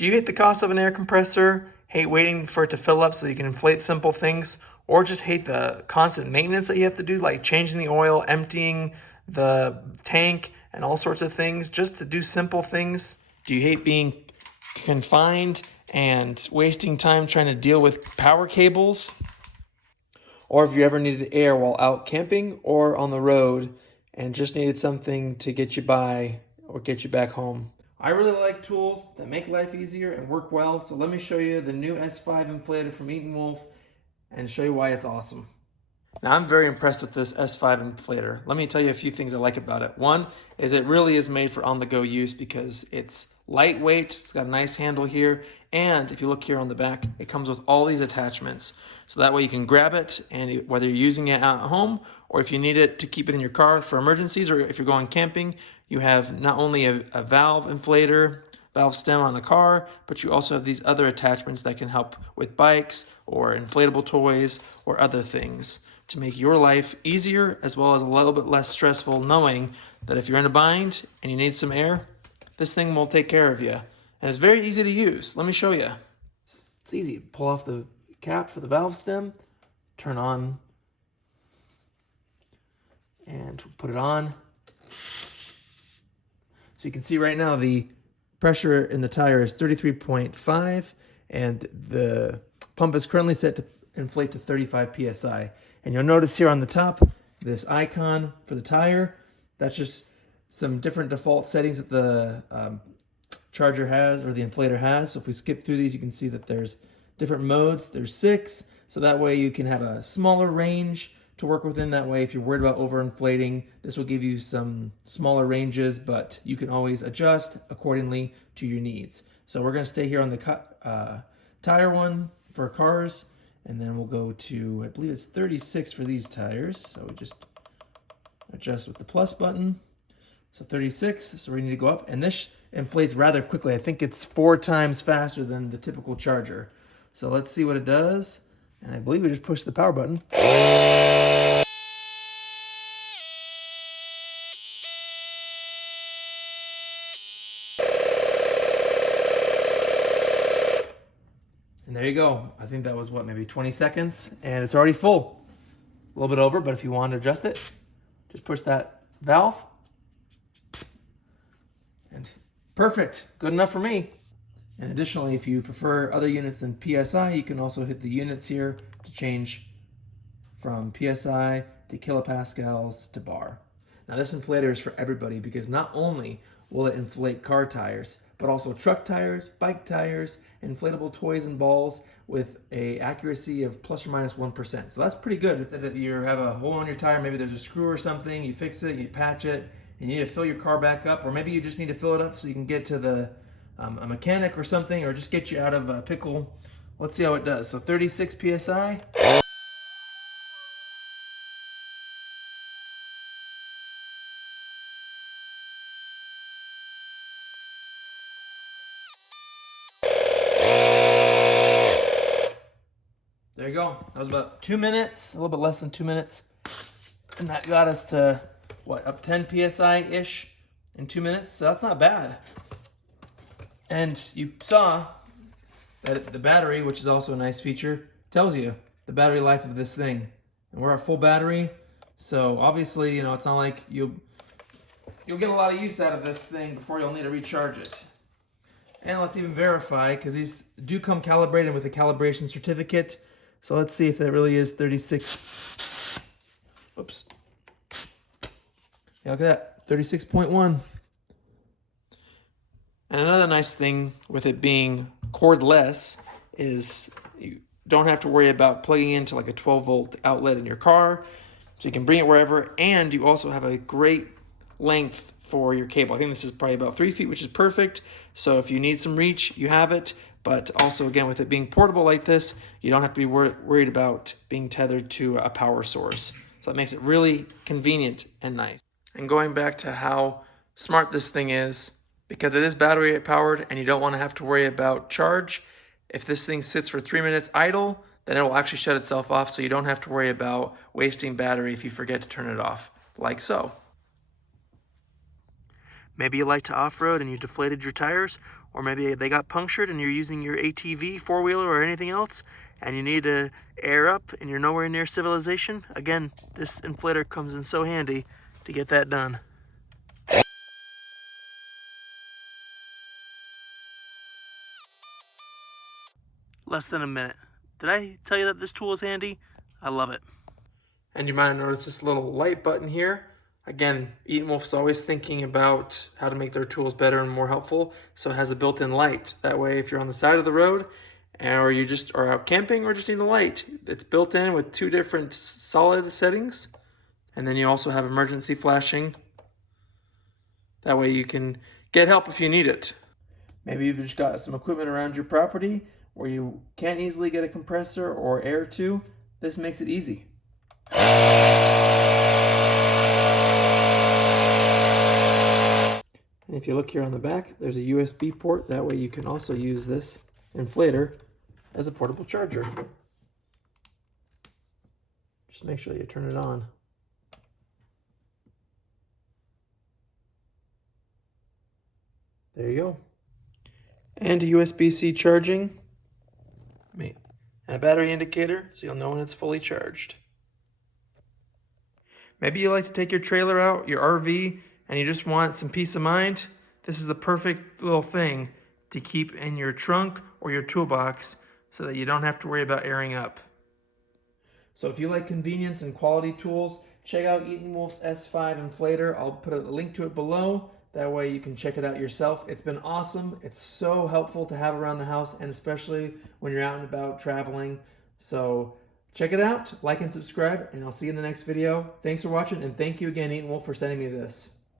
Do you hate the cost of an air compressor, hate waiting for it to fill up so you can inflate simple things, or just hate the constant maintenance that you have to do, like changing the oil, emptying the tank, and all sorts of things just to do simple things? Do you hate being confined and wasting time trying to deal with power cables? Or if you ever needed air while out camping or on the road and just needed something to get you by or get you back home. I really like tools that make life easier and work well, so let me show you the new S5 Inflator from Etenwolf and show you why it's awesome. Now, I'm very impressed with this S5 Inflator. Let me tell you a few things I like about it. One is it really is made for on-the-go use because it's lightweight, it's got a nice handle here, and if you look here on the back, it comes with all these attachments. So that way you can grab it, and whether you're using it out at home or if you need it to keep it in your car for emergencies or if you're going camping, you have not only a valve inflator, valve stem on the car, but you also have these other attachments that can help with bikes or inflatable toys or other things to make your life easier as well as a little bit less stressful, knowing that if you're in a bind and you need some air, this thing will take care of you. And it's very easy to use. Let me show you. It's easy. Pull off the cap for the valve stem, turn on, and put it on. So you can see right now the pressure in the tire is 33.5 and the pump is currently set to inflate to 35 psi. And you'll notice here on the top, this icon for the tire, that's just some different default settings that the charger has or the inflator has. So if we skip through these, you can see that there's different modes. There's 6, so that way you can have a smaller range to work within. That way, if you're worried about overinflating, this will give you some smaller ranges, but you can always adjust accordingly to your needs. So we're gonna stay here on the tire one for cars, and then we'll go to, I believe it's 36 for these tires. So we just adjust with the plus button. So 36, so we need to go up, and this inflates rather quickly. I think it's 4 times faster than the typical charger. So let's see what it does. And I believe we just push the power button. And there you go. I think that was what, maybe 20 seconds, and it's already full. A little bit over, but if you want to adjust it, just push that valve. And perfect, good enough for me. And additionally, if you prefer other units than PSI, you can also hit the units here to change from PSI to kilopascals to bar. Now this inflator is for everybody because not only will it inflate car tires, but also truck tires, bike tires, inflatable toys and balls with a accuracy of plus or minus 1%. So that's pretty good. If you have a hole on your tire, maybe there's a screw or something, you fix it, you patch it, and you need to fill your car back up, or maybe you just need to fill it up so you can get to the a mechanic or something, or just get you out of a pickle. Let's see how it does. So 36 PSI. There you go. That was about 2 minutes, a little bit less than 2 minutes. And that got us to, what, up 10 PSI-ish in 2 minutes. So that's not bad. And you saw that the battery, which is also a nice feature, tells you the battery life of this thing. And we're at full battery. So obviously, you know, it's not like you'll get a lot of use out of this thing before you'll need to recharge it. And let's even verify, because these do come calibrated with a calibration certificate. So let's see if that really is 36. Oops. Yeah, look at that, 36.1. And another nice thing with it being cordless is you don't have to worry about plugging into like a 12-volt outlet in your car. So you can bring it wherever, and you also have a great length for your cable. I think this is probably about 3 feet, which is perfect. So if you need some reach, you have it. But also, again, with it being portable like this, you don't have to be worried about being tethered to a power source. So that makes it really convenient and nice. And going back to how smart this thing is, because it is battery powered and you don't want to have to worry about charge, if this thing sits for 3 minutes idle, then it will actually shut itself off, so you don't have to worry about wasting battery if you forget to turn it off, like so. Maybe you like to off-road and you deflated your tires, or maybe they got punctured and you're using your ATV, four-wheeler, or anything else, and you need to air up and you're nowhere near civilization, again, this inflator comes in so handy to get that done. Less than a minute. Did I tell you that this tool is handy? I love it. And you might have noticed this little light button here. Again, Etenwolf's always thinking about how to make their tools better and more helpful, so it has a built-in light. That way, if you're on the side of the road, or you just are out camping or just need a light, it's built in with 2 different solid settings. And then you also have emergency flashing. That way you can get help if you need it. Maybe you've just got some equipment around your property where you can't easily get a compressor or air to. This makes it easy. And if you look here on the back, there's a USB port. That way you can also use this inflator as a portable charger. Just make sure you turn it on. There you go. And USB-C charging. And a battery indicator so you'll know when it's fully charged. Maybe you like to take your trailer out, your RV, and you just want some peace of mind. This is the perfect little thing to keep in your trunk or your toolbox so that you don't have to worry about airing up. So if you like convenience and quality tools, check out Etenwolf's S5 Inflator. I'll put a link to it below. That way you can check it out yourself. It's been awesome. It's so helpful to have around the house, and especially when you're out and about traveling. So check it out, like and subscribe, and I'll see you in the next video. Thanks for watching, and thank you again, Etenwolf, for sending me this.